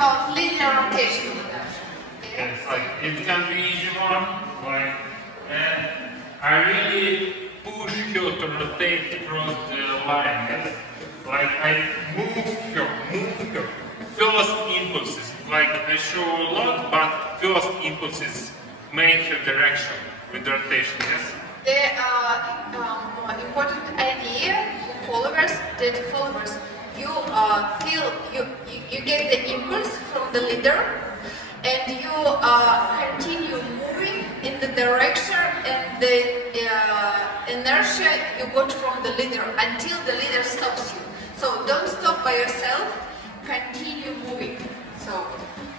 about linear rotation. Yes, like it can be easy one, like, and I really push her to rotate across the line. Yes? Like I move her. First impulses, like I show a lot, but first impulses make her direction with the rotation. Yes. The important idea for followers, you get the impulse from the leader, and you continue moving in the direction and the inertia you got from the leader until the leader stops you. So don't stop by yourself, continue moving. So,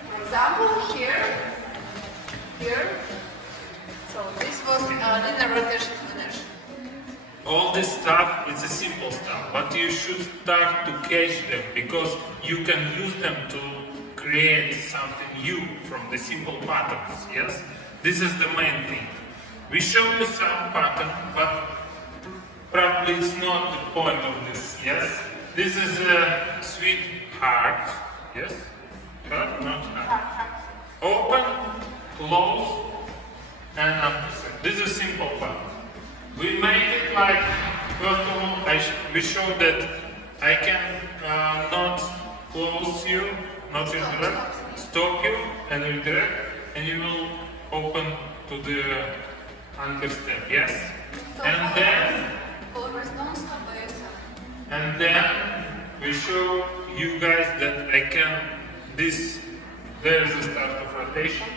for example, here. So this was linear rotation inertia. All this stuff is a simple stuff, but you should start to catch them because you can use them to create something new from the simple patterns. Yes, this is the main thing. We show you some pattern, but probably it's not the point of this. Yes, this is a sweet heart. Yes, heart, not heart. Open, close, and ampersand. This is a simple pattern. We make it like, first of all, we show that I can not close you, not redirect, stop you and redirect, and you will open to the understand, yes? So and then, followers don't stop by yourself. And then we show you guys that I can, there is a start of rotation,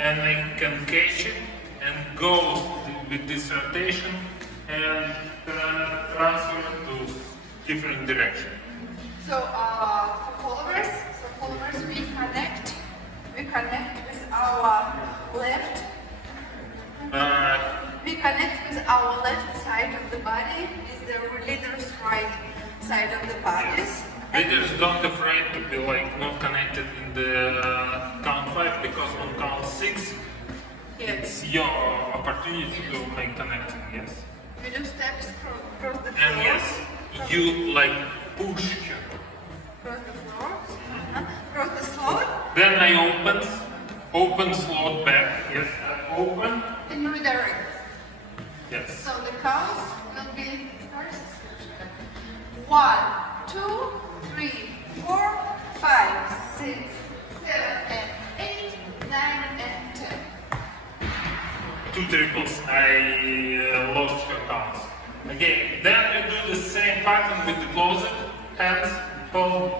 and I can catch it and go with this rotation and transfer to different direction. So for followers, we connect with our left. We connect with our left side of the body with the leader's right side of the body. Leaders don't afraid to be like not connected in the count 5 because on count 6 it's your opportunity to make connection, yes. We do steps across the floor. And yes, you like push her. Across the floor. Across the slot. Then I open slot back, yes, open. And redirect. Yes. So the counts will be 1, 2, 3, 4, 5, 6, 7, and 8, 9, and 10. 2 triples, I lost her counts. Again, then we do the same pattern with the closed hands, hold,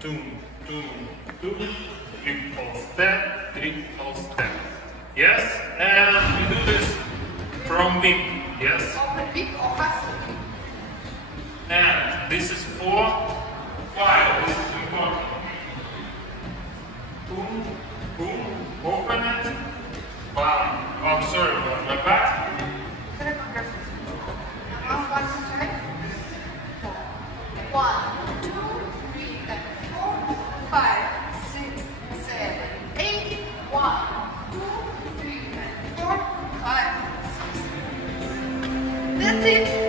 2, 2, 2, triple step, triple step. Yes, and we do this from big, yes? Open big or passive. And this is 4, 5, this is important. Boom, boom, open it, bam. Oh, I'm sorry about my back. One, 2, 3, and 4, 5, 6, 7, 8. 1, 2, 3, and 4, 5, 6. That's it.